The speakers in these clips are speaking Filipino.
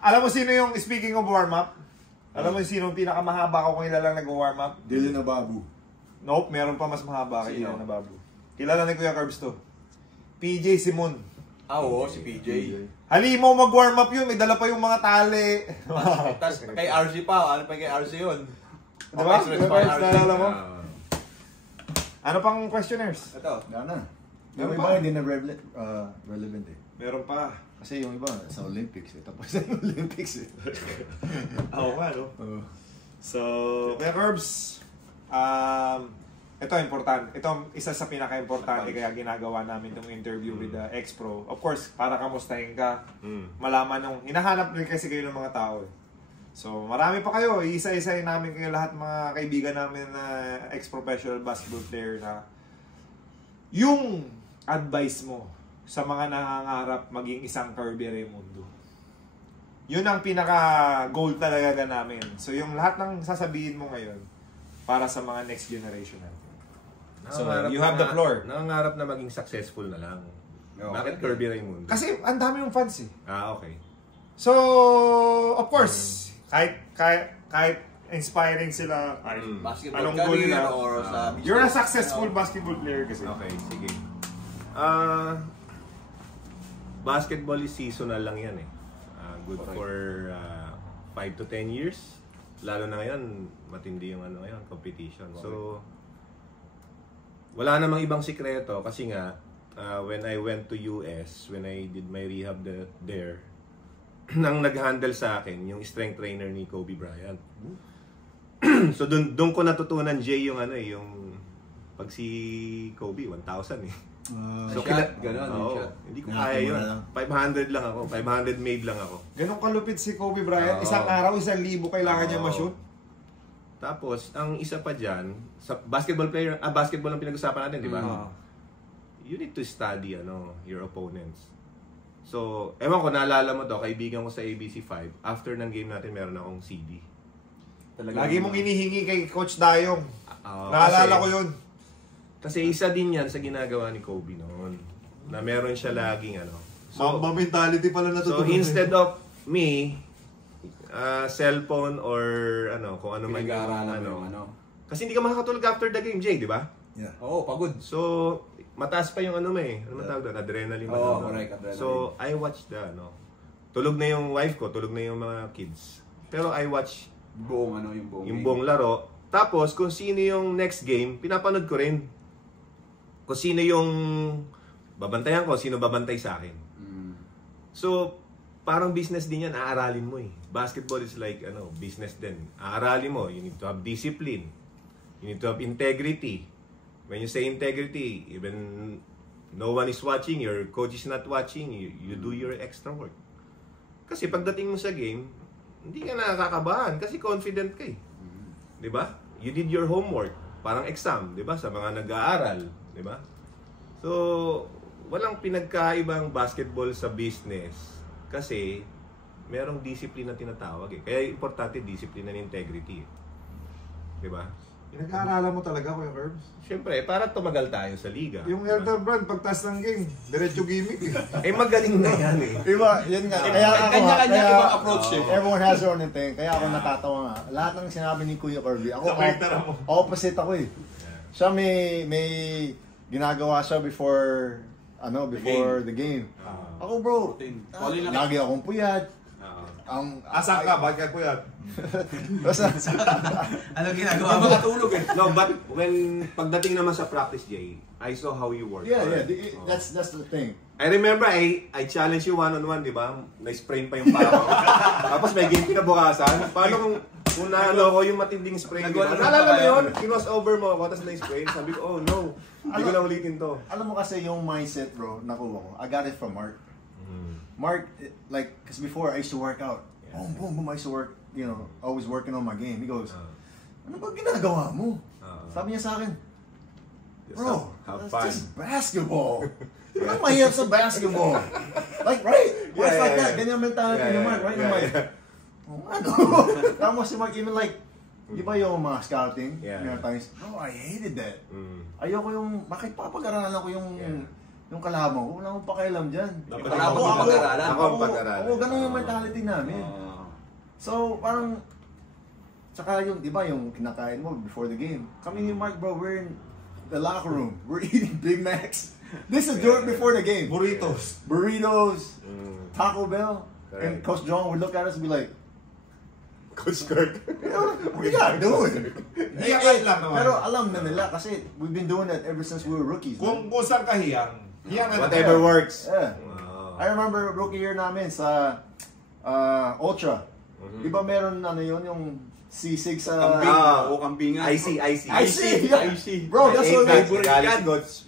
Alam mo sino yung, speaking of warm-up, alam mo sino yung pinakamahaba ko kung ilan lang nag-warm up? Dylan Ababu. Nope, meron pa mas mahaba kay Dylan Ababu. Kilala ni Kuya Curbs to. PJ Simon. Oo, si PJ. Halimaw mag-warm up yun, may dala pa yung mga tali. Tapos kay RC pa, ano pa kay RC yun? Diba? Naalala mo? Ano pang questionnaires? Ito. Wala na. Yung iba hindi na relevant eh. Meron pa. Kasi yung iba sa Olympics eh. Tapos sa Olympics eh. Oo nga, no? So, Kuya Curbs, ito important. Ito isa sa pinaka-importante kaya ginagawa namin itong interview with the ex-pro. Of course, para kamustahin ka, malaman nung hinahanap rin kasi kayo ng mga tao. So, marami pa kayo. Isa-isahin namin kayo lahat mga kaibigan namin na ex-professional basketball player na yung advice mo sa mga nangangarap maging isang Kirby Raimundo. Yun ang pinaka-goal talaga namin. So, yung lahat ng sasabihin mo ngayon para sa mga next generation natin. So, you have the floor. Nangangarap na maging successful na lang. Bakit Kirby Raimundo? Kasi ang dami yung fans eh. Okay. So, of course, kahit inspiring sila, Basketball anong goal career nila, or sa you're a successful basketball player kasi. Okay, sige. Basketball is seasonal lang yan eh. Good for 5 to 10 years. Lalo na ngayon, matindi yung competition. So, wala namang ibang sikreto kasi nga, when I went to US, when I did my rehab there, nang nag-handle sa akin, yung strength trainer ni Kobe Bryant. So, doon ko natutunan, Jay, yung yung pag si Kobe, 1,000 eh. So, gano'n. Hindi ko kaya yun. 500 lang ako. 500 made lang ako. Ganun kalupit si Kobe Bryant. Isang araw, 1,000 kailangan niya ma-shoot. Tapos, ang isa pa dyan, sa basketball ang pinag-usapan natin, di ba? You need to study your opponents. So, ewan ko, naalala mo to, kaibigan ko sa ABC5, after ng game natin, meron akong CD. Lagi mong hinihingi kay Coach Dayong. Naalala ko yun. Kasi isa din yan sa ginagawa ni Kobe noon. Na meron siya laging Mamba mentality pala natutunan. So, instead of me, cellphone or kung ano man yung Kasi hindi ka makakatulog after the game, Jay, di ba? Yeah. Oo, pagod. So, mataas pa yung Ano man tawag doon? Adrenaline. Correct, adrenaline. So, I watched tulog na yung wife ko, tulog na yung mga kids. Pero I watch yung buong laro. Tapos, kung sino yung next game, pinapanood ko rin. Kung sino yung babantayan ko, sino babantay sa akin. So, parang business din yan, aaralin mo eh. Basketball is like, business din. Aaralin mo, you need to have discipline. You need to have integrity. When you say integrity, even no one is watching, your coach is not watching, you do your extra work. Kasi pagdating mo sa game, hindi ka nakakabahan kasi confident ka eh. Diba? You did your homework. Parang exam, diba? Sa mga nag-aaral. Diba? So, walang pinagkaibang basketball sa business. Kasi, merong discipline na tinatawag eh. Kaya importante discipline and integrity eh. Diba? Pinag-aaralan mo talaga, Kuya Curbs. Siyempre, para tumagal tayo sa liga. Yung Elder Brand, pagtas ng game, diretso gimmick eh. Magaling na yan eh. Iba, yan nga. Kaya ako Kanya-kanya ibang approach eh. Everyone has their own thing. Kaya ako natatawa nga. Lahat ng sinabi ni Kuya Kirby, ako opposite ako eh. Siya may ginagawa siya before the game. Ako bro, lagi akong puyat. Asan ka? Bakit ka puyat? Anong ginagawa mo? Makatulog eh. No, but when pagdating naman sa practice, Jay, I saw how you work. Yeah. That's the thing. I remember I challenged you one-on-one, di ba? Na-sprain pa yung paa ko. Tapos may game kinabukasan. Paano kung naano ko yung matinding sprain? Naalala mo yun? Kinos over mo ako, tapos na-sprain. Sabi ko, oh no, hindi ko na ulitin to. Alam mo kasi yung mindset bro, nakuha ko. I got it from Mark. Mark, because before I used to work out. Boom, I used to work, always working on my game. He goes, ano ba ginagawa mo? Sabi niya sa akin, bro, that's just basketball. Walang mahirap sa basketball. Right? It's like that. Ganyan mentality ni Mark, right? I'm like, ano? Tapos si Mark even di ba yung mga scouting? Times, bro, I hated that. Ayoko bakit papag-aralan ko yung yung kalaban ko, wala akong pakialam dyan. Ako pag-aralan. Ako ang pag-aralan. Oo, ganun yung mentality namin. So, parang, tsaka yung, di ba, yung kinakain mo before the game. Kami ni Mark, bro, we're in the locker room. We're eating Big Macs. This is during before the game. Burritos, Taco Bell. And Coach John would look at us and be like, Coach Kirk. what you guys doing? Hiyang lang naman. Pero alam na nila kasi we've been doing that ever since we were rookies. Kung saan ka hiyang Whatever works. Yeah. I remember rookie year namin sa Ultra. Di ba meron yun, yung sisig sa... Kambingan. IC. Bro, that's what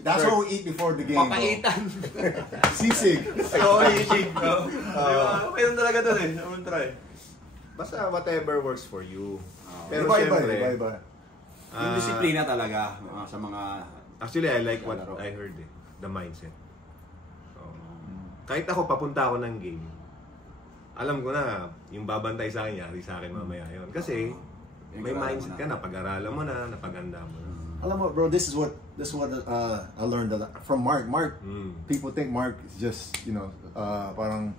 That's what we eat before the game. Bro. Papaitan. Sisig. Mayroon talaga doon eh. I'm try. Basta whatever works for you. Pero Iba-iba. Yung disiplina talaga sa mga... Actually, I like what I heard eh. The mindset. Kahit ako, papunta ako ng game, alam ko na, yung babantay sa akin, yari sa akin mamaya yun. Kasi, may mindset ka na, pag-aralan mo na, napaganda mo na. Alam mo, bro, this is what I learned from Mark. People think Mark is just, parang,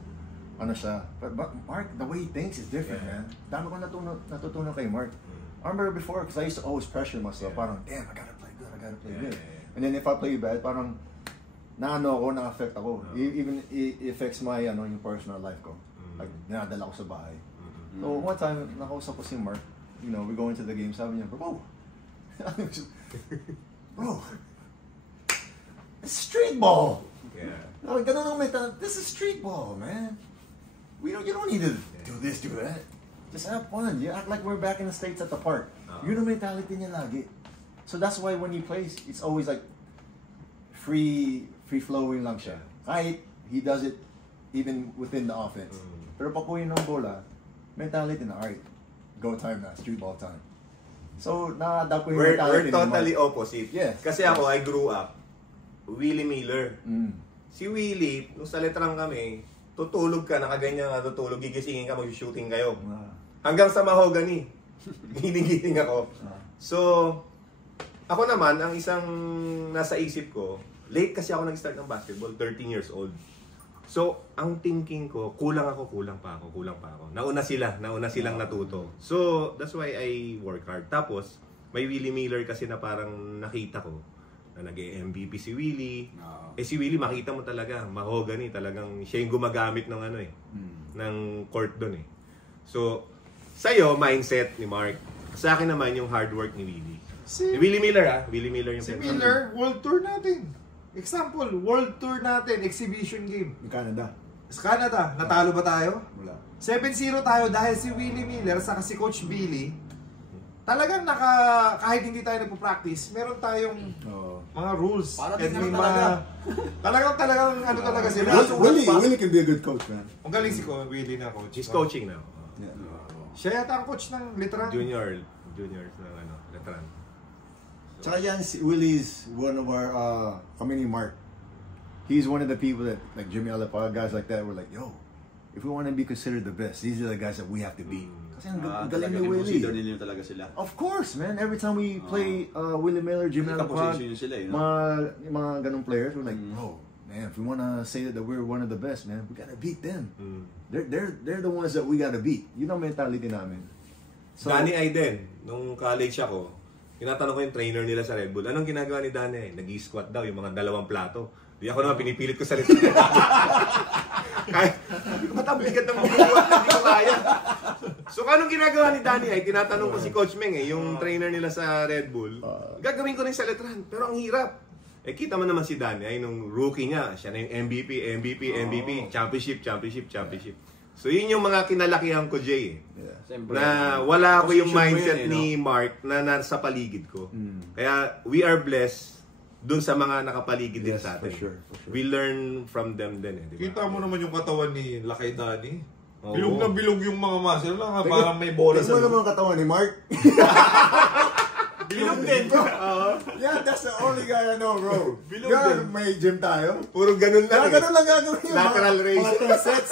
ano siya. But Mark, the way he thinks is different, man. Dami ko natutunan kay Mark. I remember before, because I used to always pressure myself, parang, damn, I gotta play good. And then if I play bad, parang, na-affect ako. Even it affects my, yung personal life ko. Like, dinadala ko sa bahay. So, one time, nakausap ko si Mark, we go into the game, sabi niya, bro, it's street ball. Yeah. Ganun ang mental. This is street ball, man. You don't need to do this, do that. Just have fun. You act like we're back in the States at the park. Yun ang mentality niya lagi. So that's why when he plays, it's always like free-flowing lang siya. Kahit he does it even within the offense. Pero pag po yun ng bola, mentality na, alright, go time na, street ball time. So, na-adapt ko yung mentality. We're totally opposite. Yes. Kasi ako, I grew up, Willie Miller. Si Willie, nung sa letrang kami, tutulog ka, nakaganyan ka, tutulog, gigisingin ka, mag-shooting kayo. Hanggang sa mahogany. Gining-gining ako. So, ako naman, ang isang nasa isip ko, late kasi ako nag-start ng basketball, 13 years old. So, ang thinking ko, kulang pa ako. Nauna silang natuto. So, that's why I work hard. Tapos, may Willie Miller kasi na parang nakita ko, na nag-MVP si Willie. Si Willie, makita mo talaga, mahogany, talagang siya yung gumagamit ng ng court doon eh. So, sa'yo, mindset ni Mark. Sa akin naman, yung hard work ni Willie. Willie Miller Willie Miller yung Miller, World Tour natin. Example, World Tour natin, exhibition game. In Canada. Sa Canada, natalo ba tayo? Wala. 7-0 tayo dahil si Willie Miller saka si Coach Billy, talagang kahit hindi tayo nagpo-practice, meron tayong mga rules. Para And din may talaga. Talagang ano talaga sila. Willie can be a good coach, man. Ang galing si Willie na coach. He's coaching now. Siya yata ang coach ng Letran. Juniors ng Letran. Tsaka yan, Willie's one of our, kami ni Mark. He's one of the people that, like Jimmy Alapag, guys like that, were like, yo, if we want to be considered the best, these are the guys that we have to beat. Kasi ang galing ni Willie. Consider nila talaga sila. Of course, man. Every time we play Willie Miller, Jimmy Alapag, mga ganong players, we're like, bro, man, if we want to say that we're one of the best, man, we gotta beat them. They're the ones that we gotta beat. Yun ang mentality namin. So, Danny Aiden, nung college ako, tinatanong ko yung trainer nila sa Red Bull, anong ginagawa ni Danny? Nag-i-squat daw yung mga 2 plato. Di ako naman pinipilit ko sa rin. Ba't ang bigat ng bubuhat? Hindi ko kaya. So, anong ginagawa ni Danny ay tinatanong ko si Coach Meng, yung trainer nila sa Red Bull. Gagawin ko rin sa Letran, pero ang hirap. Kita mo naman si Danny ay nung rookie niya, siya na yung MVP, championship. So, yun yung mga kinalakihan ko, Jay. Na wala ako yung mindset ni Mark na nasa paligid ko. Kaya, we are blessed dun sa mga nakapaligid din sa atin. For sure. We learn from them din eh. Diba? Kita mo naman yung katawan ni Lakay Danny. Bilog na bilog yung mga muscle lang. Parang may bola sa loob. Tignan mo naman ang katawan ni Mark. Bilog din, bro. Yeah, that's the only guy I know, bro. Bilog din. May gym tayo. Puro ganun lang. Ganun lang gagawin yung lateral raise. Mga 2 sets.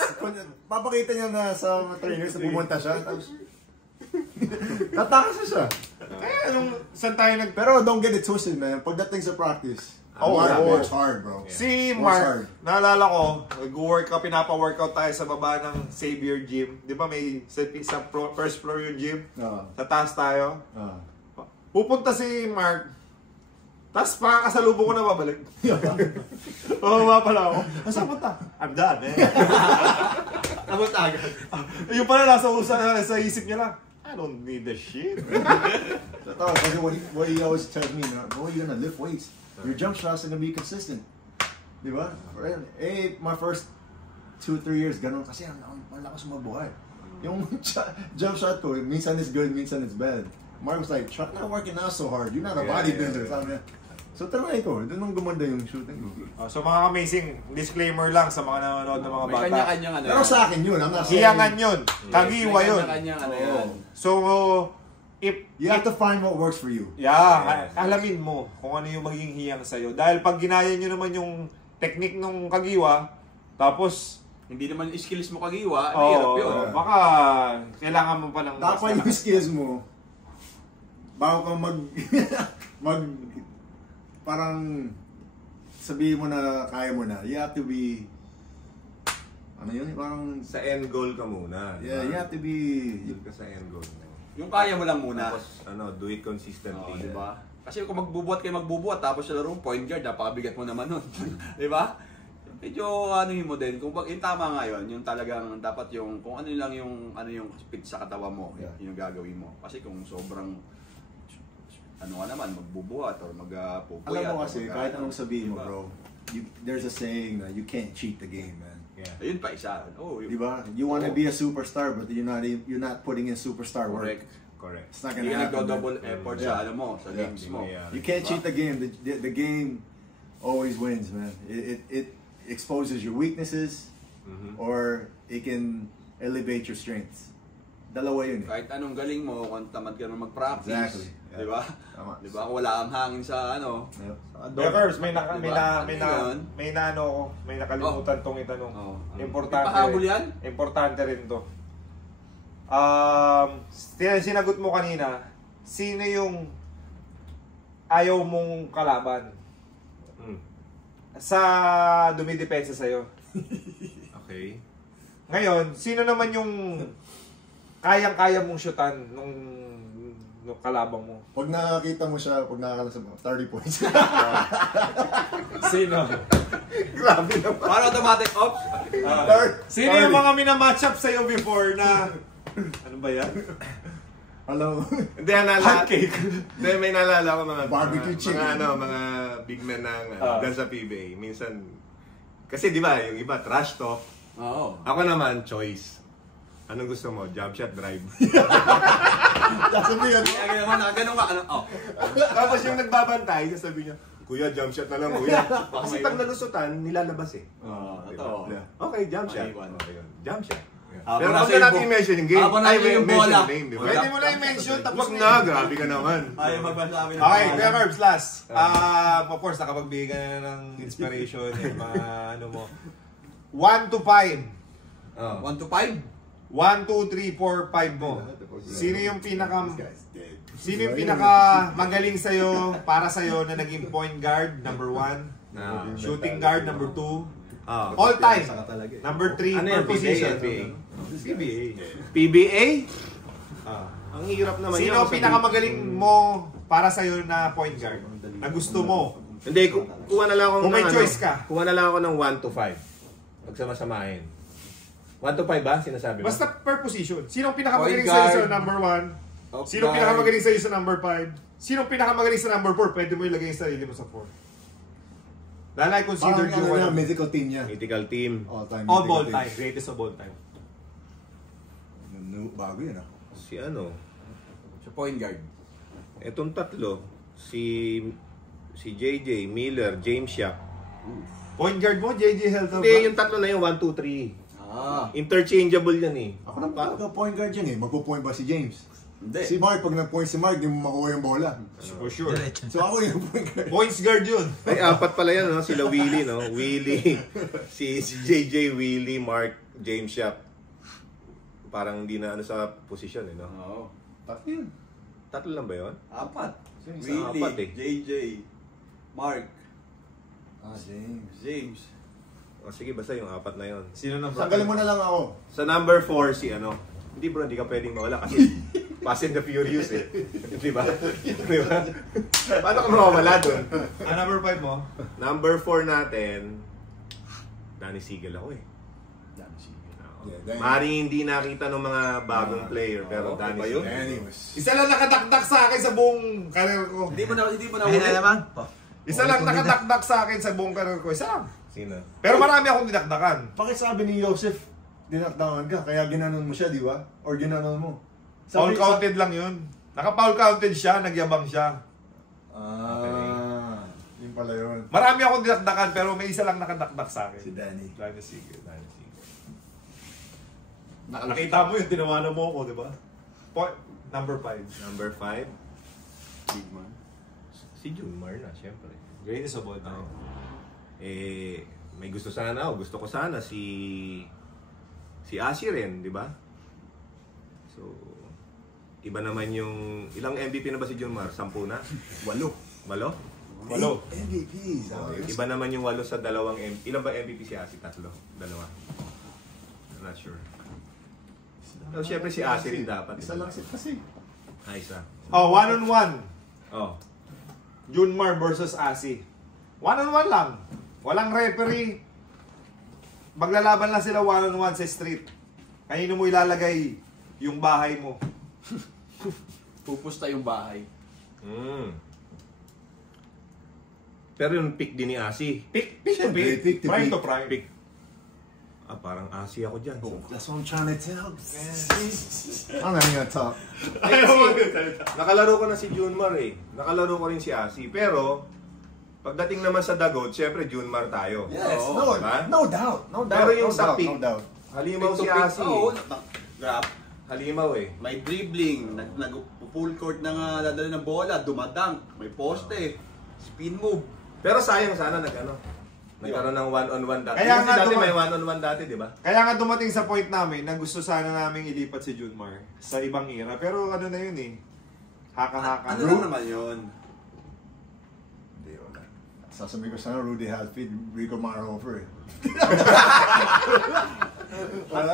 Papakita niya na sa trainers na pumunta siya. Tatakas siya. Saan tayo Pero don't get it twisted, man. Pagdating sa practice, Mark works hard, bro. Si Works Mark, hard. naalala ko, pinapa-workout tayo sa baba ng Xavier Gym. Di ba may sa first floor yung gym? Sa taas tayo. Pupunta si Mark, tapos pakakasalubong ko na babalik. Pala ako. Saan punta? I'm done, eh. Tapos agad. Yung pala sa isip niya lang, I don't need the shit. Kasi what he always tells me, boy, you're gonna lift weights. Your jump shots are gonna be consistent. Di ba? My first 2-3 years, ganun kasi ang lakas mabuhay. Yung jump shot ko, minsan it's good, minsan it's bad. Mark was like, try not working out so hard. You're not a bodybuilder. Sabi niya. So try ko, doon nang gumanda yung shooting ko. So mga amazing, disclaimer lang sa mga nanonood ng mga bata. May kanya-kanyang ano. Pero sa akin yun, I'm not saying... Hiyangan yun. Kagiwa yun. Kanya-kanyang ano yan. So, you have to find what works for you. Alamin mo kung ano yung magiging hiyang sa'yo. Dahil pag ginaya nyo naman yung technique ng kagiwa, tapos... Hindi naman yung skills mo kagiwa, mahirap yun. Baka kailangan mo pa ng... Dapat yung skills mo, bago ka parang sabihin mo na kaya mo na, you have to be... Ano yun? Parang... Sa end goal ka muna. Yeah, you have to be... Doon ka sa end goal mo. Yung kaya mo lang muna. Tapos, do it consistently. Diba? Kasi kung magbubuhat tapos sa larong point guard, napakabigat mo naman nun. Diba? Medyo mo din, kung yung tama nga yun, yung talagang dapat yung, kung ano lang yung fit sa katawan mo, yung gagawin mo. Kasi kung sobrang, ka naman, magbubuhat or magpupuyat. Alam mo kasi, kahit anong sabihin mo, bro, there's a saying na you can't cheat the game, man. Ayun pa isa. Diba? You want to be a superstar, but you're not putting in superstar work. Correct. It's not gonna Hindi happen. nagdo-double effort sa sa games mo. You can't cheat the game. The game always wins, man. It exposes your weaknesses, or it can elevate your strengths. Dalawa yun. Kahit anong galing mo, kung tamad ka naman mag-practice. Exactly. Diba? Diba? Kung wala kang hangin sa Beckers, may nakalimutan tong itanong. Importante. Ipahabol yan? Importante rin to. Sinagot mo kanina, sino yung ayaw mong kalaban? Sa dumidepensa sa'yo. Okay. Ngayon, sino naman yung kayang-kaya mong shootan nung kalabang mo? Pag nakakita mo siya, pag nakakala mo, 30 points. Sino? Grabe naman. Para automatic off? Sino yung mga minamatch up sa'yo before na... Ano ba yan? Hello. Hindi, Pancake. Hindi, may naalala ko mga Barbecue chicken. mga big men ng dyan sa PBA. Minsan, kasi di ba, yung iba trash talk. Oo. Ako naman, choice. Anong gusto mo? Jump shot, drive. Sasabihin. Ganun ka, Tapos yung nagbabantay, sasabihin niya, Kuya, jump shot na lang, kuya. Kasi pag nalusutan, nilalabas eh. Totoo. Okay, jump shot. Iwan. Okay, jump shot. Pero Pero huwag na natin i-mention yung game. Habang nasa yung bola. Name, di ba? Pwede mo na i-mention, tapos Huwag na, grabe ka naman. Ayaw magpasabi ng Okay, Kuya Herbs, last. Of course, nakapagbigay ka na ng inspiration yung mga ano mo. 1 to 5. 1 to 5? 1, 2, 3, 4, 5 mo. Sino yung pinaka magaling sa'yo, para sa'yo na naging point guard, number 1. Shooting guard, number 2. All time, number 3 per position. PBA? Ang hirap naman Sino ang pinakamagaling mo para sa'yo na point guard? Na gusto mo? Hindi, kuha na lang ako Kung may choice ka. Kuha na lang ako ng 1 to 5. Pagsama-samahin. 1 to 5 ba? Sinasabi mo? Basta per position. Sino ang pinakamagaling Point sa'yo guard. sa number 1? Sino ang pinakamagaling sa'yo sa number 5? Sino ang pinakamagaling sa number 4? Pwede mo ilagay yung sarili mo sa 4. Dahil I consider you one of mythical team niya. Mythical team. All time. all ball time. Greatest of all time. Bago yun ah. Si ano? Sa point guard. Etong tatlo. Si JJ, Miller, James Yap. Point guard mo, JJ Helton. Hindi, yung tatlo na yun, 1, 2, 3. Interchangeable yan eh. Ako na point guard yan eh. Magpo-point ba si James? Hindi. Si Mark, pag nag-point si Mark, di mo makuha yung bola. For sure. So ako yung point guard. Points guard yun. Ay, apat pala yan, no? Sila Willie, no? Willie, si JJ, Willie, Mark, James Yap. Parang hindi na ano sa posisyon, eh, no? Oo. Tatlo yun. Tatlo lang ba yun? 4. Sa Willie, apat eh. JJ, Mark, James. O sige, basta yung 4 na yun. Sino number Tanggalin mo na lang ako. Sa number 4, si ano. Hindi bro, hindi ka pwedeng mawala kasi Fast and the Furious eh. Di ba? Di ba? Paano ka mawawala doon? number 5 mo? Number 4 natin, Danny Siegel ako eh. Danny Siegel. Maring hindi nakita ng mga bagong player, pero Danny Siegel. Anyways. Isa lang nakadakdak sa akin sa buong career ko. Hindi mo na Ayun na naman. Isa lang nakadakdak sa akin sa buong career ko. Isa lang. Sino? Pero marami akong dinakdakan. Bakit sabi ni Joseph, dinakdakan ka, kaya ginanon mo siya, di ba? Or ginanon mo? Foul counted lang yun. Naka-foul counted siya, nagyabang siya. Yun pala yun. Marami akong dinakdakan pero may isa lang nakadakdak sa akin. Si Danny. Danny Siegel. Nakita. Nakita mo yun, tinawanan mo ako, di ba? Number 5. Number 5, Big man. si Junmar na, syempre. Greatest of all time. May gusto sana ako. Gusto ko sana si Asi rin, di ba? So, iba naman yung... Ilang MVP na ba si Junmar? 10 na? 8. 8? 8 MVPs. Iba naman yung 8 sa dalawang MVP. Ilan ba MVP si Asi? 3? 2? I'm not sure. Pero syempre si Asi rin dapat. Isa lang si kasi. Isa. Oh, 1-on-1. Oh. Junmar versus Asi. 1-on-1 lang. Walang referee. Maglalaban lang sila 1-on-1 sa street. Kanino mo ilalagay yung bahay mo? Pupusta yung bahay. Pero yung pick din ni Asi. Pick to pick. Pick to Prime pick. to prime. Pick. Parang Asi ako dyan. That's what I'm trying to tell. I'm not even gonna talk. Nakalaro ko na si Junmar eh. Nakalaro ko rin si Asi. Pero, pagdating naman sa dagod, syempre Junmar tayo. Yes, Oo, diba? no doubt. Pero yung no sa doubt, pick, no doubt. halimaw si Pick to pick. Asi. Oo, grab. Halimaw eh. May dribbling, nag-full court na nga dadala ng bola, dumadang, may poste, spin move. Pero sayang sana nagkaroon ng one-on-one dati. Kaya Kasi nga dati naman- may one-on-one dati, di ba? Kaya nga dumating sa point namin na gusto sana namin ilipat si Junmar sa ibang era. Pero ano na yun eh. Haka-haka. Ano lang naman yun? Hindi, wala. Sasabihin ko sana Rudy Hatfield, Rico Marhofer eh. Wala.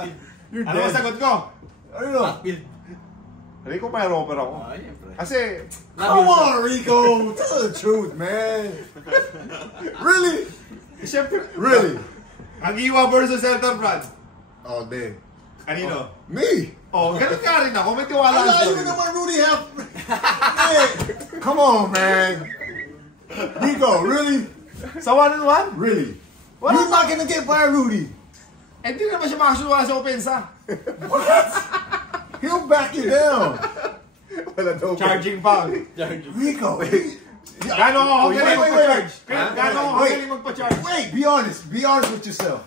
You're Ano dead. ang sagot ko? I don't know. Hatfield. Rico Mayroper ako. Ah, siyempre. Kasi, Come on, Rico! Tell the truth, man! Really? siyempre, Really? Agiwa versus Elton Brand. All day. Kanino? Me? Oh, ganun ka rin ako. May tiwala Wala ako. yun naman, Rudy Hatfield! Hey, come on, man! Rico, really? Sa one-on-one? Really? Wala You're not gonna get by Rudy! Eh, di naman siya makasuwa sa opensa. What? He'll back you down! Wala daw. Charging foul. Rico! Gano'n ako Wait, galing wait, magpa-charge? wait. Gano'n ako Wait. galing magpa-charge? Wait, be honest. Be honest with yourself.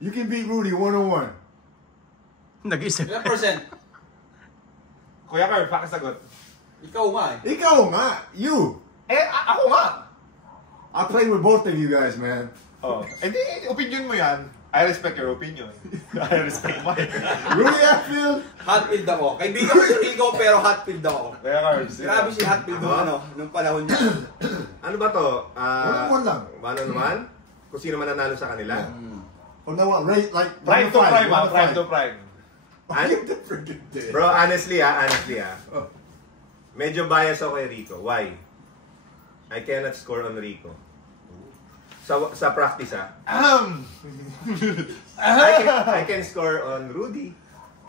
You can beat Rudy one-on-one. Nag-isip. Ilang percent? Kuya Carl, pakisagot. Ikaw nga eh. Ikaw nga! You! Ako nga. I'll play with both of you guys, man. Oh. Eh di, opinion mo yan. I respect your opinion. I respect mine. Rudy Hatfield? Hatfield ako. Kaibigan ko si Rico pero Hatfield ako. Kuya Carl, Grabe si Hatfield nung panahon niya. Ano ba to? One-on-one lang. One-on-one? Kung sino man nanalo sa kanila? Oh, no, right, like, Prime to prime, one to prime five. to prime. Bro, honestly medyo bias ako kay Rico. Why? I cannot score on Rico. Sa practice I can score on Rudy.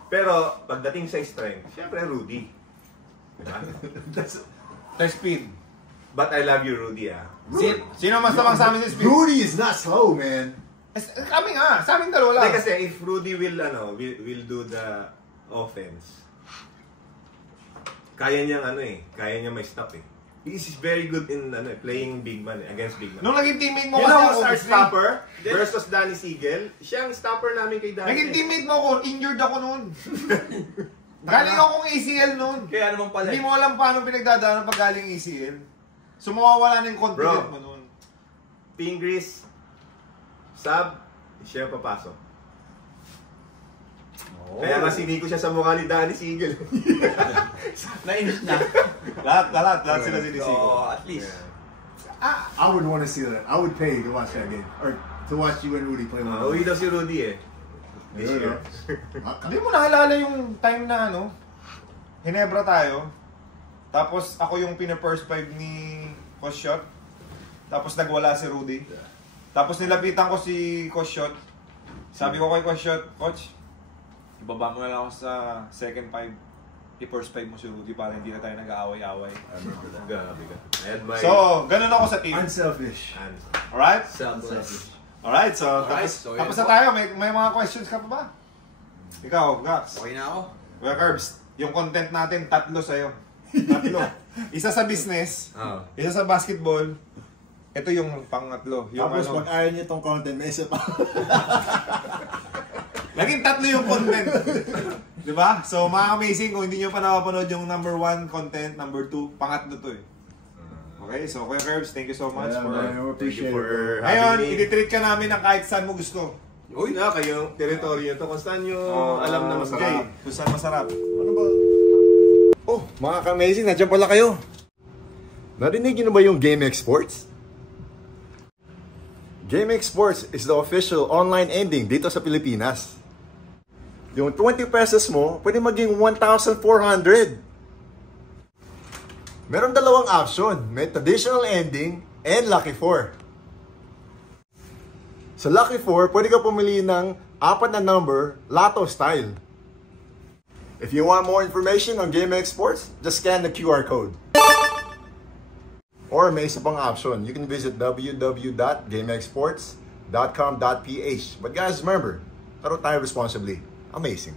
Pero pagdating sa strength, syempre Rudy. Diba? The speed. But I love you, Rudy Sino mas lamang sa amin sa speed? Rudy is not slow, man. Kami nga, sa aming dalawa lang. Kasi if Rudy will do the offense, kaya niyang kaya niya may stop eh. He's very good in playing big man against big man. Nung naging teammate mo You kasi know ako, who's our Wesley. stopper versus Danny Siegel? Siya ang stopper namin kay Danny. Naging teammate mo ako, injured ako noon. Galing akong ACL noon. Kaya naman pala. Hindi mo alam paano pinagdadaanan pag galing ACL. So mawawala na yung confidence mo noon. Pingris, sub, siya papasok. Kaya nga siniko siya sa mukha ni Danny Siegel. Nainis na. Lahat sila sinisigo. So, at least. I would want to see that. I would pay to watch that game. Or to watch you and Rudy play one. Uwi daw si Rudy eh. This year. Hindi mo naalala yung time na Hinebra tayo. Tapos ako yung pina-first 5 ni Koshot. Tapos nagwala si Rudy. Tapos nilapitan ko si Koshot. Sabi ko kay Koshot, Coach, ibaba mo na lang ako sa second 5. I-first 5 mo si Rudy para hindi na tayo nag-aaway-aaway. Grabe ka. So, ganun ako sa team. Unselfish. Alright? Selfless. Alright, so Alright, tapos so na tayo. May mga questions ka pa ba? Ikaw, Gax. Okay na ako. Well, Curbs, yung content natin, 3 sa'yo. 3. Isa sa business, isa sa basketball, ito yung pang-3. Yung Tapos pag ayaw niyo tong content, may isa pa. Laging 3 yung content. Diba? So, mga-amazing kung hindi nyo pa nakapanood yung number 1 content, number 2, pangatlo to eh. Okay, so Kuya Curbs, thank you so much for... Thank you for Ngayon, having me. i-treat ka namin ng kahit saan mo gusto. Uy na, kayong teritoryo to. Kung saan nyo alam na masarap. Jay, kung saan masarap. Ano ba? Oh, mga ka-amazing, nandiyan pala kayo. Narinig niyo na ba yung GameX Sports? GameX Sports is the official online ending dito sa Pilipinas. Yung 20 pesos mo, pwede maging 1,400. Meron dalawang option. May traditional ending and Lucky 4. Sa Lucky 4, pwede ka pumili ng 4 na number, Lotto style. If you want more information on GameX Sports, just scan the QR code. Or may isa pang option. You can visit www.gamexsports.com.ph. But guys, remember, laro tayo responsibly. Amazing.